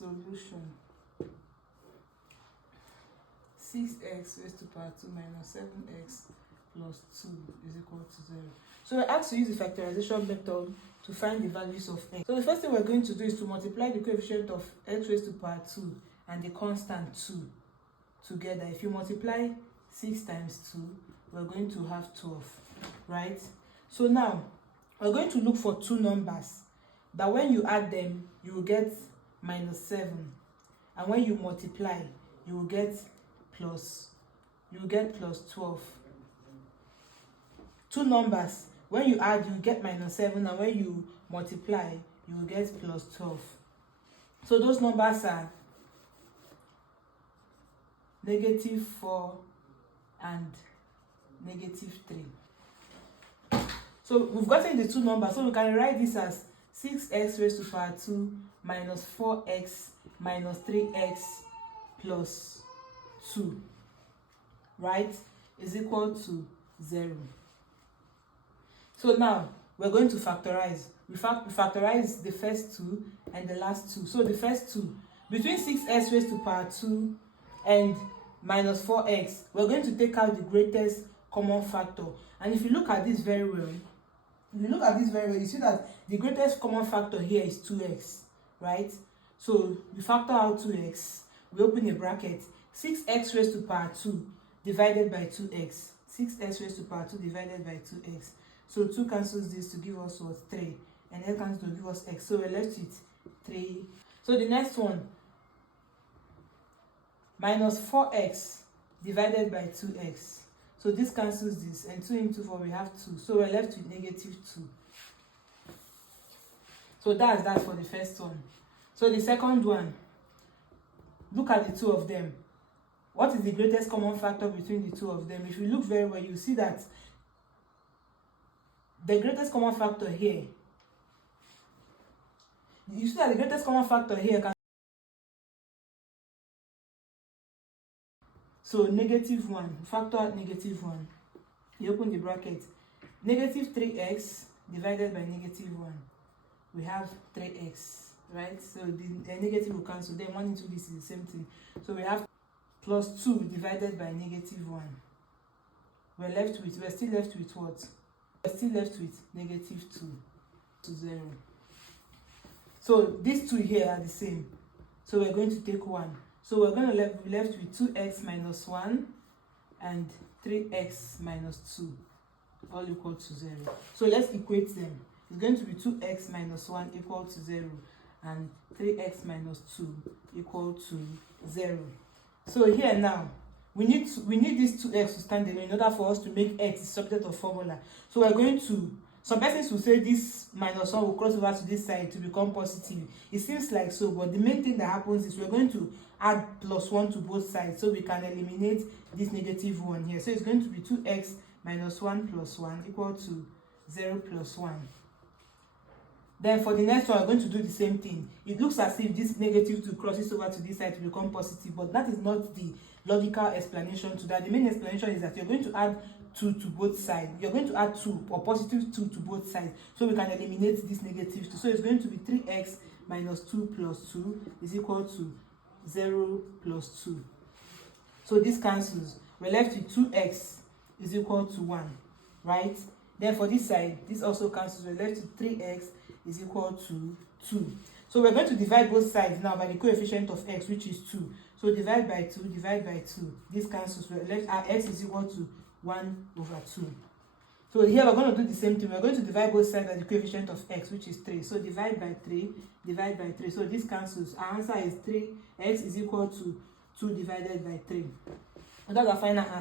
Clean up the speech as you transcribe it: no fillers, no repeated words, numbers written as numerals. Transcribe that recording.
Solution. 6x raised to power 2 minus 7x plus 2 is equal to 0. So we're asked to use the factorization method to find the values of x. So the first thing we're going to do is to multiply the coefficient of x raised to power 2 and the constant 2 together. If you multiply 6 times 2, we're going to have 12, right? So now we're going to look for two numbers that when you add them, you will get minus 7, and when you multiply, you will get plus 12. Two numbers, when you add, you get minus 7, and when you multiply, you will get plus 12. So those numbers are negative 4 and negative 3. So we've gotten the two numbers, so we can write this as 6x raised to power 2 minus 4x minus 3x plus 2, right, is equal to 0. So now we're going to factorize. We factorize the first two and the last two. So the first two, between 6x raised to power 2 and minus 4x, we're going to take out the greatest common factor. And if you look at this very well, you see that the greatest common factor here is 2x, right? So we factor out 2x, we open a bracket, 6x raised to power 2 divided by 2x. 6x raised to power 2 divided by 2x. So 2 cancels this to give us what? 3. And x cancels to give us x. So we're left with 3. So the next one, minus 4x divided by 2x. So this cancels this, and 2 into 4, we have 2. So we're left with negative 2. So that's that for the first one. So the second one, look at the two of them. What is the greatest common factor between the two of them? If you look very well, you see that the greatest common factor here, can, so negative 1, factor out negative 1. You open the bracket, negative 3x divided by negative 1. We have 3x, right? So the negative will cancel. Then 1 into this is the same thing. So we have plus 2 divided by negative 1. We're still left with what? We're still left with negative 2 to 0. So these two here are the same. So we're going to take 1. So we're going to be left with 2x minus 1 and 3x minus 2, all equal to 0. So let's equate them. It's going to be 2x minus 1 equal to 0 and 3x minus 2 equal to 0. So here now, we need these 2x to stand alone in order for us to make x the subject of formula. So we're going to, some persons will say this minus 1 will cross over to this side to become positive. It seems like so, but the main thing that happens is we're going to add plus 1 to both sides so we can eliminate this negative 1 here. So it's going to be 2x minus 1 plus 1 equal to 0 plus 1. Then for the next one, we're going to do the same thing. It looks as if this negative 2 crosses over to this side to become positive, but that is not the logical explanation to that. The main explanation is that you're going to add 2 to both sides. You're going to add 2 or positive 2 to both sides so we can eliminate this negative 2. So it's going to be 3x minus 2 plus 2 is equal to 0 plus 2. So this cancels. We're left with 2x is equal to 1, right? Then for this side, this also cancels. We're left with 3x is equal to 2. So we're going to divide both sides now by the coefficient of x, which is 2. So divide by 2, divide by 2. This cancels. We're left, our x is equal to 1 over 2. So here we're going to do the same thing. We're going to divide both sides by the coefficient of x, which is 3. So divide by 3, divide by 3. So this cancels. Our answer is 3. X is equal to 2 divided by 3. So that's our final answer.